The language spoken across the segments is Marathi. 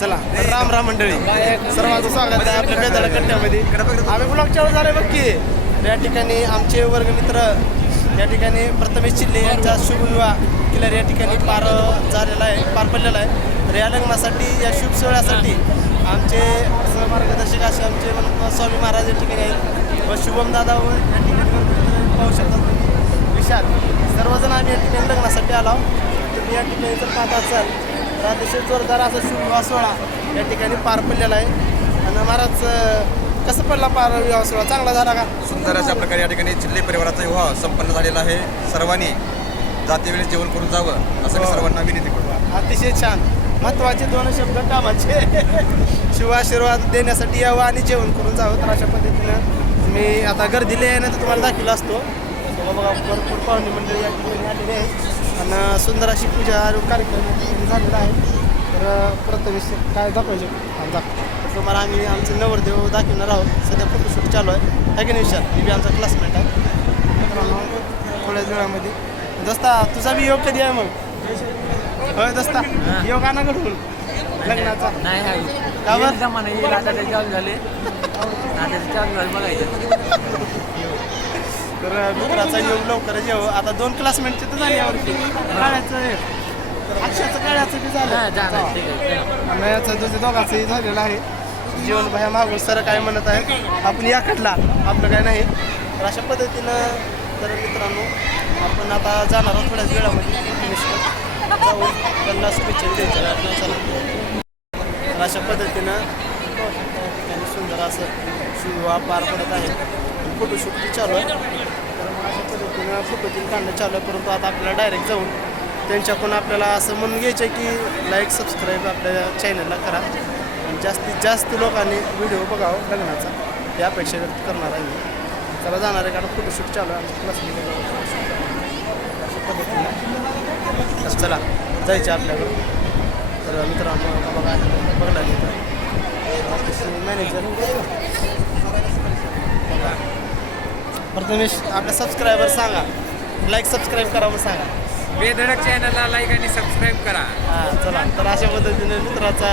चला राम राम मंडळी, सर्वांचं स्वागत आहे आपल्या बेदाळा कट्ट्यामध्ये. आम्ही ब्लॉगच्यावर झालं बघ की या ठिकाणी आमचे वर्गमित्र या ठिकाणी प्रथमेश चिल्ले यांचा शुभविवाह केल्यावर या ठिकाणी पार पडलेला आहे. तर या लग्नासाठी या शुभ सोहळ्यासाठी आमचे सहमार्गदर्शक असे आमचे स्वामी महाराज या ठिकाणी आहेत व शुभम दादा व या ठिकाणी पाहू शकता तुम्ही विशाल. सर्वजण आम्ही या ठिकाणी लग्नासाठी आलो. तुम्ही या ठिकाणी जर पाहत असाल तर अतिशय जोरदार असा शुभविवाह सोहळा या ठिकाणी पार पडलेला आहे. आणि महाराज कसं पडला पार विवाह सोहळा? चांगला झाला का? सुंदर अशा प्रकारे या ठिकाणी चिल्ले परिवाराचा विवाह संपन्न झालेला आहे. सर्वांनी जातीवेळेस जेवण करून जावं असं मी सर्वांना विनंती करतो. अतिशय छान. महत्त्वाचे दोन शब्द कामाचे शिवाशीर्वाद देण्यासाठी यावं आणि जेवण करून जावं. तर अशा पद्धतीनं मी आता गर्दीला आहे ना तर तुम्हाला दाखवला असतो. बघा भरपूर पाहुणे मंडळी या ठिकाणी आलेली आहे आणि सुंदर अशी पूजा कार्यक्रम झालेला आहे. तर प्रथमेश काय दाखवायचे तर तुम्हाला आम्ही आमचे नवरदेव दाखवणार आहोत. सध्या फोटोशूट चालू आहे की नाही विचार? मी बी आमचा क्लासमेट आहे थोड्याच वेळामध्ये. दस्ता तुझा बी योग कधी आहे मग? होय दस्ता योग आणा घडून लग्नाचा नाही का बरं? चालू झाले बघायचं. तर मित्राचा योग लवकरच यावं. आता 2 क्लासमेटचे तर झाले यावरती. काळ्याचं अक्षाचं काळ्याचं बी झालं आणि याचं तुझं दोघांचंही झालेलं आहे. जीवन भया मागून सर काय म्हणत आहे आपण याकडला आपलं काय नाही. तर अशा पद्धतीनं तर मित्रांनो आपण आता जाणार आहोत थोड्याच वेळामध्ये जाऊन त्यांना शुभेच्छा द्यायच्या. चला तर अशा पद्धतीनं सुंदर असं शिवविवाह पार पडत आहे. फोटोशूट चालू आहे. तर मग अशा पद्धतीनं फोटोतील काढणं चालू आहे. परंतु आता आपल्याला डायरेक्ट जाऊन त्यांच्याकडून आपल्याला असं म्हणून घ्यायचं आहे की लाईक सबस्क्राईब आपल्या चॅनलला करा आणि जास्तीत जास्त लोकांनी व्हिडिओ बघावं लग्नाचा ही अपेक्षा व्यक्त करणार आहे मी. त्याला जाणार आहे कारण फोटोशूट चालू आहे आमच्या क्लासमध्ये. अशा पद्धतीनं तर चला जायचं आपल्याकडं. तर मित्रांनो बघा बघला मॅनेजर प्रथमेश आपल्या सबस्क्रायबर सांगा लाईक सबस्क्राईब करा मग सांगा. बेधडक चॅनलला लाईक आणि सबस्क्राईब करा. हां चला. तर अशा पद्धतीने मित्राचा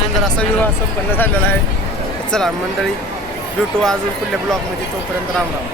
सुंदर असा विवाह संपन्न झालेला आहे. चला मंडळी भेटू अजून पुढल्या ब्लॉगमध्ये. तोपर्यंत राम राम.